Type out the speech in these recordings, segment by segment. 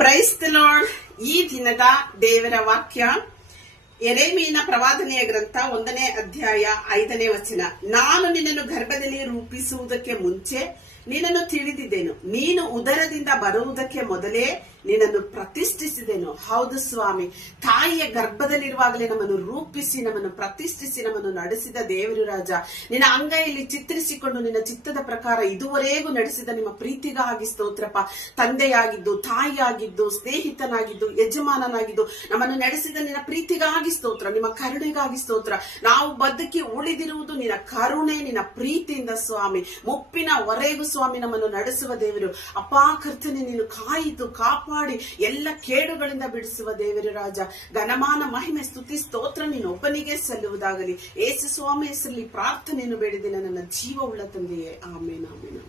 Price the lord. ಈ ದಿನದ ದೇವರ ವಾಕ್ಯ ಯೆರೆಮೀಯನ ಪ್ರವಾದನೆಯ ಗ್ರಂಥ 1ನೇ ಅಧ್ಯಾಯ 5ನೇ ವಚನ. ನಾನು ನಿನ್ನನ್ನು ಗರ್ಭದಲ್ಲಿ ರೂಪಿಸುವುದಕ್ಕೆ ಮುಂಚೆ ನಿನ್ನನ್ನು ತಿಳಿದಿದ್ದೇನು, ನೀನು ಉದರದಿಂದ ಬರುವುದಕ್ಕೆ ಮೊದಲೇ ನಿನ್ನನ್ನು ಪ್ರತಿಷ್ಠಿಸಿದೆನು. ಹೌದು ಸ್ವಾಮಿ, ತಾಯಿಯ ಗರ್ಭದಲ್ಲಿರುವಾಗಲೇ ನಮ್ಮನ್ನು ರೂಪಿಸಿ, ನಮ್ಮನ್ನು ಪ್ರತಿಷ್ಠಿಸಿ, ನಮ್ಮನ್ನು ನಡೆಸಿದ ದೇವರು ರಾಜ. ನಿನ್ನ ಅಂಗೈಯಲ್ಲಿ ಚಿತ್ರಿಸಿಕೊಂಡು ನಿನ್ನ ಚಿತ್ತದ ಪ್ರಕಾರ ಇದುವರೆಗೂ ನಡೆಸಿದ ನಿಮ್ಮ ಪ್ರೀತಿಗಾಗಿ ಸ್ತೋತ್ರಪ್ಪ. ತಂದೆಯಾಗಿದ್ದು, ತಾಯಿಯಾಗಿದ್ದು, ಸ್ನೇಹಿತನಾಗಿದ್ದು, ಯಜಮಾನನಾಗಿದ್ದು ನಮ್ಮನ್ನು ನಡೆಸಿದ ನಿನ್ನ ಪ್ರೀತಿಗಾಗಿ ಸ್ತೋತ್ರ, ನಿಮ್ಮ ಕರುಣೆಗಾಗಿ ಸ್ತೋತ್ರ. ನಾವು ಬದುಕಿ ಉಳಿದಿರುವುದು ನಿನ್ನ ಕರುಣೆ, ನಿನ್ನ ಪ್ರೀತಿಯಿಂದ ಸ್ವಾಮಿ. ಮುಪ್ಪಿನವರೆಗೂ ಸ್ವಾಮಿ ನಮ್ಮನ್ನು ನಡೆಸುವ ದೇವರು ಅಪ್ಪ. ಕರ್ತನೆ, ನೀನು ಕಾಯಿತು ಕಾಪಾಡಿ ಎಲ್ಲ ಕೇಡುಗಳಿಂದ ಬಿಡಿಸುವ ದೇವರು ರಾಜ. ಘನಮಾನ ಮಹಿಮೆ ಸ್ತುತಿ ಸ್ತೋತ್ರ ನೀನು ಒಬ್ಬನಿಗೆ ಸಲ್ಲುವುದಾಗಲಿ. ಯೇಸು ಸ್ವಾಮಿ ಹೆಸರಲ್ಲಿ ಪ್ರಾರ್ಥನೆಯನ್ನು ಬೇಡಿದ್ದೇನೆ ನನ್ನ ಜೀವವುಳ್ಳ ತಂದೆಯೇ, ಆಮೇನ್ ಆಮೇನ್.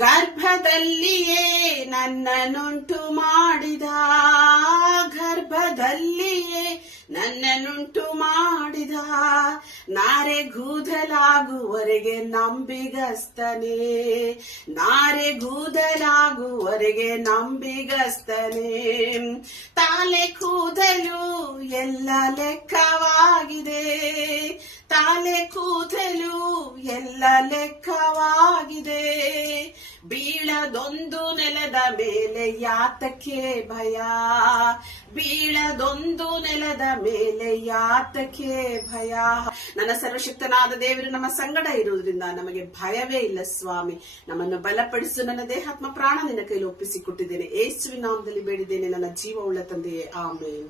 ಗರ್ಭದಲ್ಲಿಯೇ ನನ್ನನ್ನುಂಟು ಮಾಡಿದ, ಗರ್ಭದಲ್ಲಿಯೇ ನನ್ನನ್ನುಂಟು ಮಾಡಿದ, ನಾರೆಗೂದಲಾಗುವರೆಗೆ ನಂಬಿಗಸ್ತನೇ, ನಾರೆಗೂದಲಾಗುವರೆಗೆ ನಂಬಿಗಸ್ತನೇ. ತಾಲೆ ಕೂದಲು ಎಲ್ಲ ಲೆಕ್ಕವಾಗಿದೆ, ತಾಲೆ ಕೂದಲು ಎಲ್ಲ ಲೆಕ್ಕವಾಗಿದೆ. ಬೀಳದೊಂದು ನೆಲದ ಮೇಲೆ ಯಾತಕ್ಕೆ ಭಯ, ಬೀಳದೊಂದು ನೆಲದ ಮೇಲೆ ಯಾತಕ್ಕೆ ಭಯ. ನನ್ನ ಸರ್ವಶಕ್ತನಾದ ದೇವರು ನಮ್ಮ ಸಂಗಡ ಇರುವುದರಿಂದ ನಮಗೆ ಭಯವೇ ಇಲ್ಲ ಸ್ವಾಮಿ. ನಮ್ಮನ್ನು ಬಲಪಡಿಸು. ನನ್ನ ದೇಹಾತ್ಮ ಪ್ರಾಣ ನಿನ್ನ ಕೈಲಿ ಒಪ್ಪಿಸಿಕೊಟ್ಟಿದ್ದೇನೆ. ಯೇಸುವಿನ ನಾಮದಲ್ಲಿ ಬೇಡಿದ್ದೇನೆ ನನ್ನ ಜೀವವುಳ್ಳ ತಂದೆಯೇ, ಆಮೇನ್.